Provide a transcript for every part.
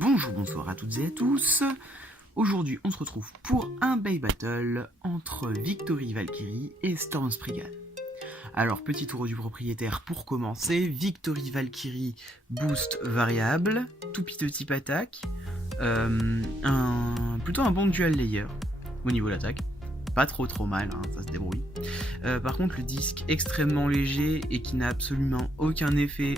Bonjour, bonsoir à toutes et à tous. Aujourd'hui, on se retrouve pour un Bay Battle entre Victory Valkyrie et Storm Spriggan. Alors, petit tour du propriétaire pour commencer. Victory Valkyrie boost variable, tout type attaque, plutôt un bon dual layer au niveau de l'attaque. Pas trop mal, hein, ça se débrouille. Par contre, le disque extrêmement léger et qui n'a absolument aucun effet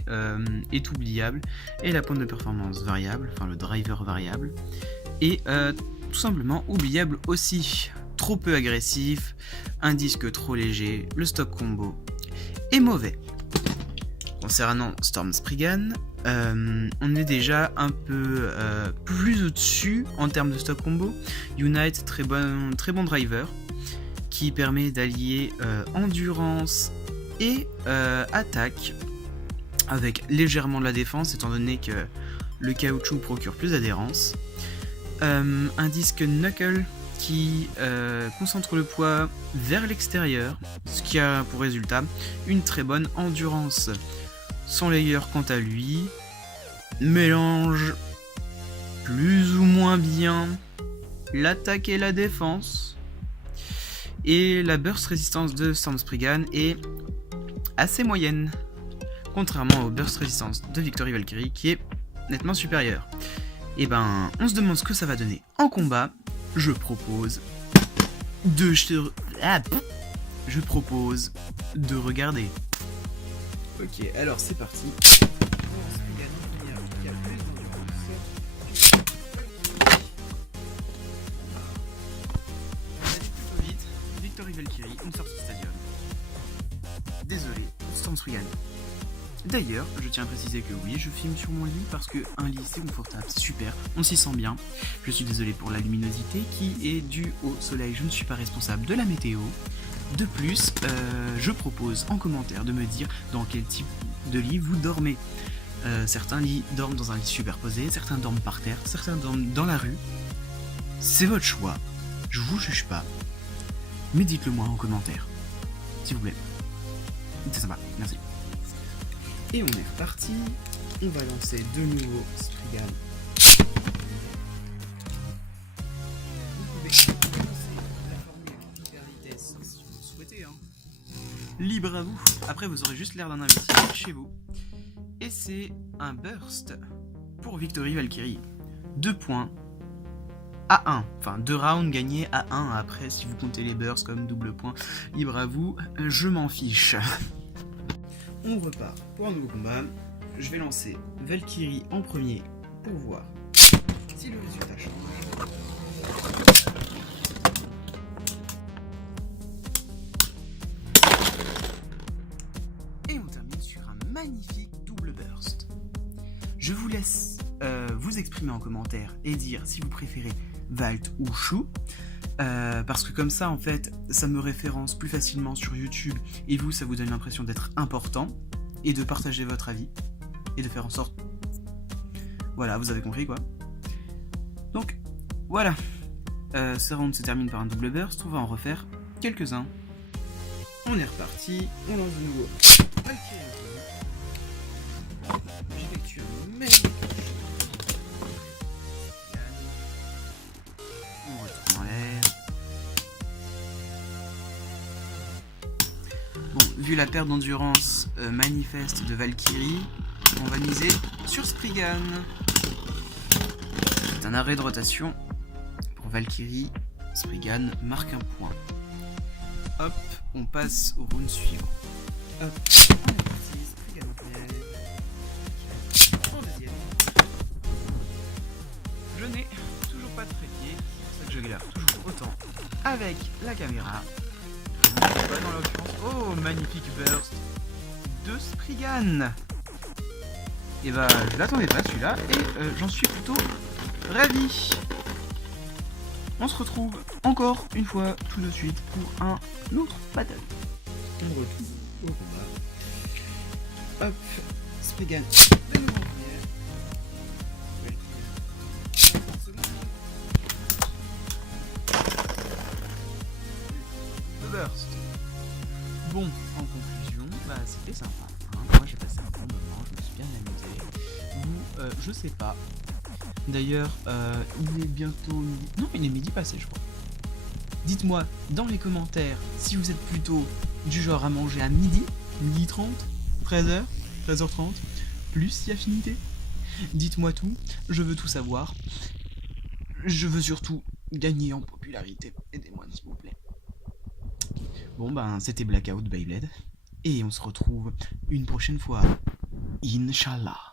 est oubliable. Et la pointe de performance variable, enfin le driver variable. Et tout simplement oubliable aussi. Trop peu agressif, un disque trop léger, le stock combo est mauvais. Concernant Storm Spriggan, on est déjà un peu plus au-dessus en termes de stock combo. Unite, très bon driver, qui permet d'allier endurance et attaque, avec légèrement de la défense, étant donné que le caoutchouc procure plus d'adhérence. Un disque Knuckle qui concentre le poids vers l'extérieur, ce qui a pour résultat une très bonne endurance. Son layer, quant à lui, mélange plus ou moins bien l'attaque et la défense. Et la burst résistance de Storm Spriggan est assez moyenne, contrairement au burst résistance de Victory Valkyrie qui est nettement supérieure. Et ben, on se demande ce que ça va donner en combat. Je propose de regarder. Ok, alors c'est parti. Victory Valkyrie, une sortie stadium. Désolé, Storm Spriggan. D'ailleurs, je tiens à préciser que oui, je filme sur mon lit parce que un lit c'est confortable, super, on s'y sent bien. Je suis désolé pour la luminosité qui est due au soleil, je ne suis pas responsable de la météo. De plus, je propose en commentaire de me dire dans quel type de lit vous dormez. Certains lits dorment dans un lit superposé, certains dorment par terre, certains dorment dans la rue. C'est votre choix, je vous juge pas. Mais dites-le moi en commentaire, s'il vous plaît. C'est sympa, merci. Et on est reparti. On va lancer de nouveau Spriggan. Vous pouvez lancer la formule hyper vitesse si vous le souhaitez. Libre à vous. Après, vous aurez juste l'air d'un investisseur chez vous. Et c'est un burst pour Victory Valkyrie. 2 points à 1. Enfin, 2 rounds gagnés à 1. Après, si vous comptez les bursts comme double point, libre à vous. Je m'en fiche. On repart pour un nouveau combat. Je vais lancer Valkyrie en premier pour voir si le résultat change. Et on termine sur un magnifique double burst. Je vous laisse vous exprimer en commentaire et dire si vous préférez Valt ou Chou. Parce que comme ça en fait ça me référence plus facilement sur YouTube et vous ça vous donne l'impression d'être important et de partager votre avis et de faire en sorte, voilà, vous avez compris quoi. Donc voilà, ce round se termine par un double burst, on va en refaire quelques-uns. On est reparti, on lance de nouveau. J'effectue un magnifique. On retourne en l'air. Bon, vu la perte d'endurance manifeste de Valkyrie, on va miser sur Spriggan. C'est un arrêt de rotation pour Valkyrie. Spriggan marque un point. Hop, on passe au round suivant. Hop, on est parti, Spriggan en première. En deuxième. Je n'ai toujours pas de trépied, c'est pour ça que je galère toujours autant avec la caméra. Pas dans l'occurrence. Oh, magnifique burst de Spriggan. Et bah, je l'attendais pas celui-là et j'en suis plutôt ravi. On se retrouve encore une fois tout de suite pour un autre battle. On retrouve au combat. Hop, Spriggan de nouveau en première. Le burst. Bon, en conclusion, bah c'était sympa. Moi j'ai passé un bon moment, je me suis bien amusé. Vous, je sais pas. D'ailleurs, il est bientôt midi. Non, il est midi passé, je crois. Dites-moi dans les commentaires si vous êtes plutôt du genre à manger à midi, midi 30, 13h, 13h30, plus si affinité. Dites-moi tout, je veux tout savoir. Je veux surtout gagner en popularité. Aidez-moi s'il vous plaît. Bon ben c'était Blackout Beyblade. Et on se retrouve une prochaine fois. Inch'Allah.